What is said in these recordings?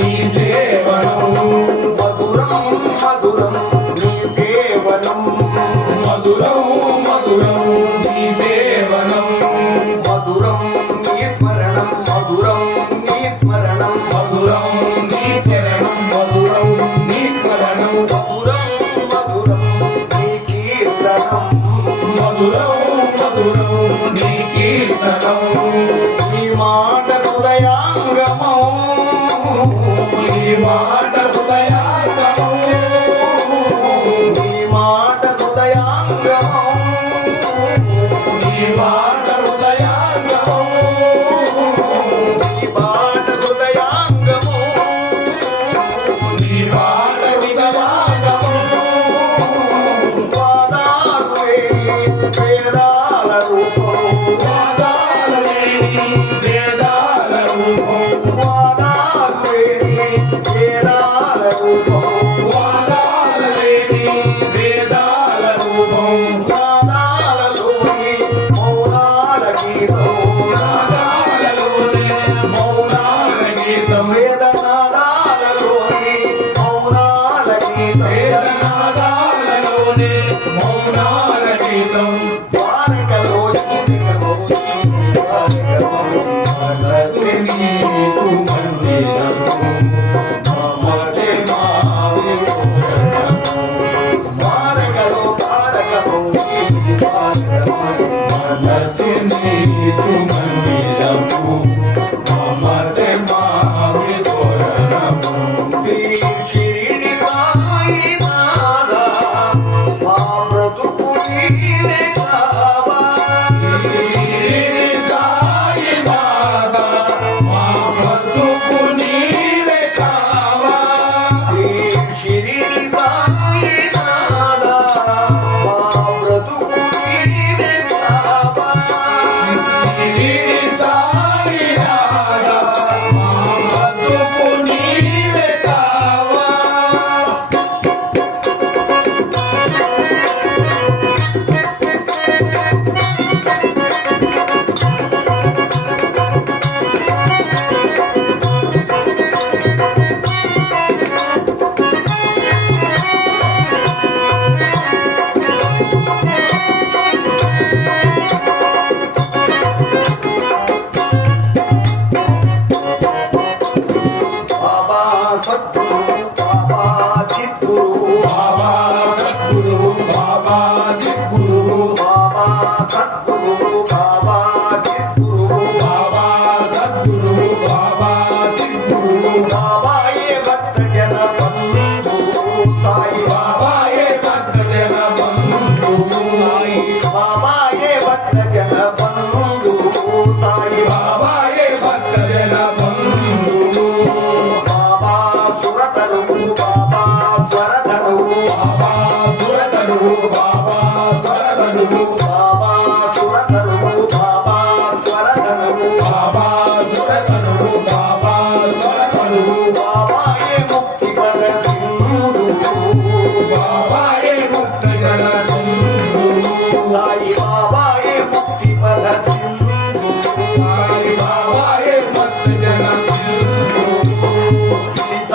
these Hallelujah.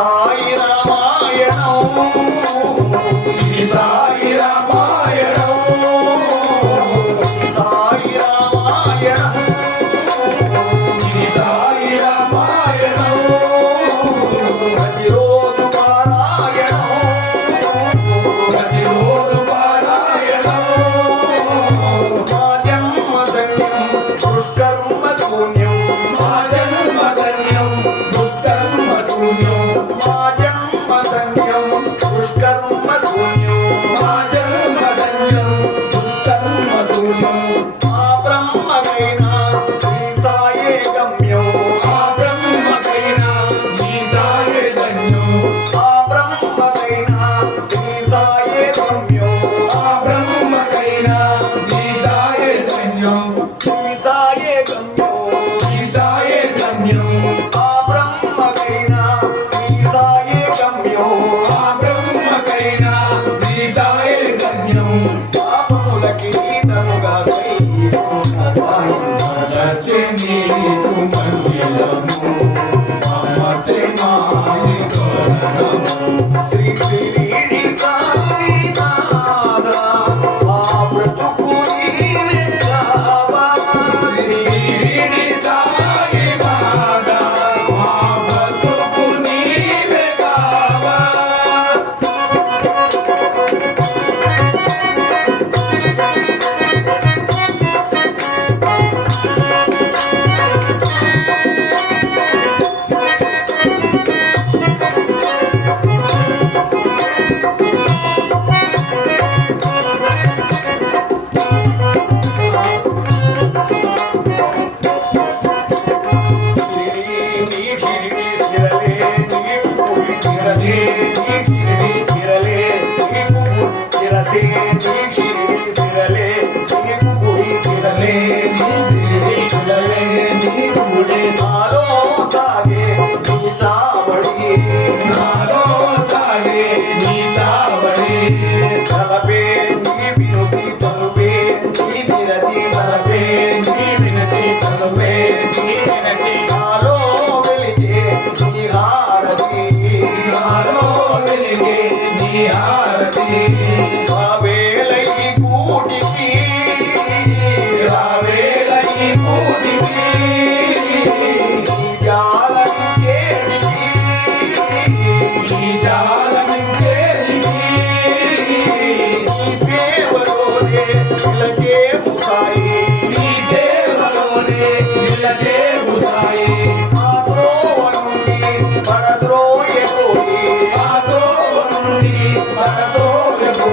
ఇది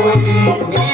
Thank.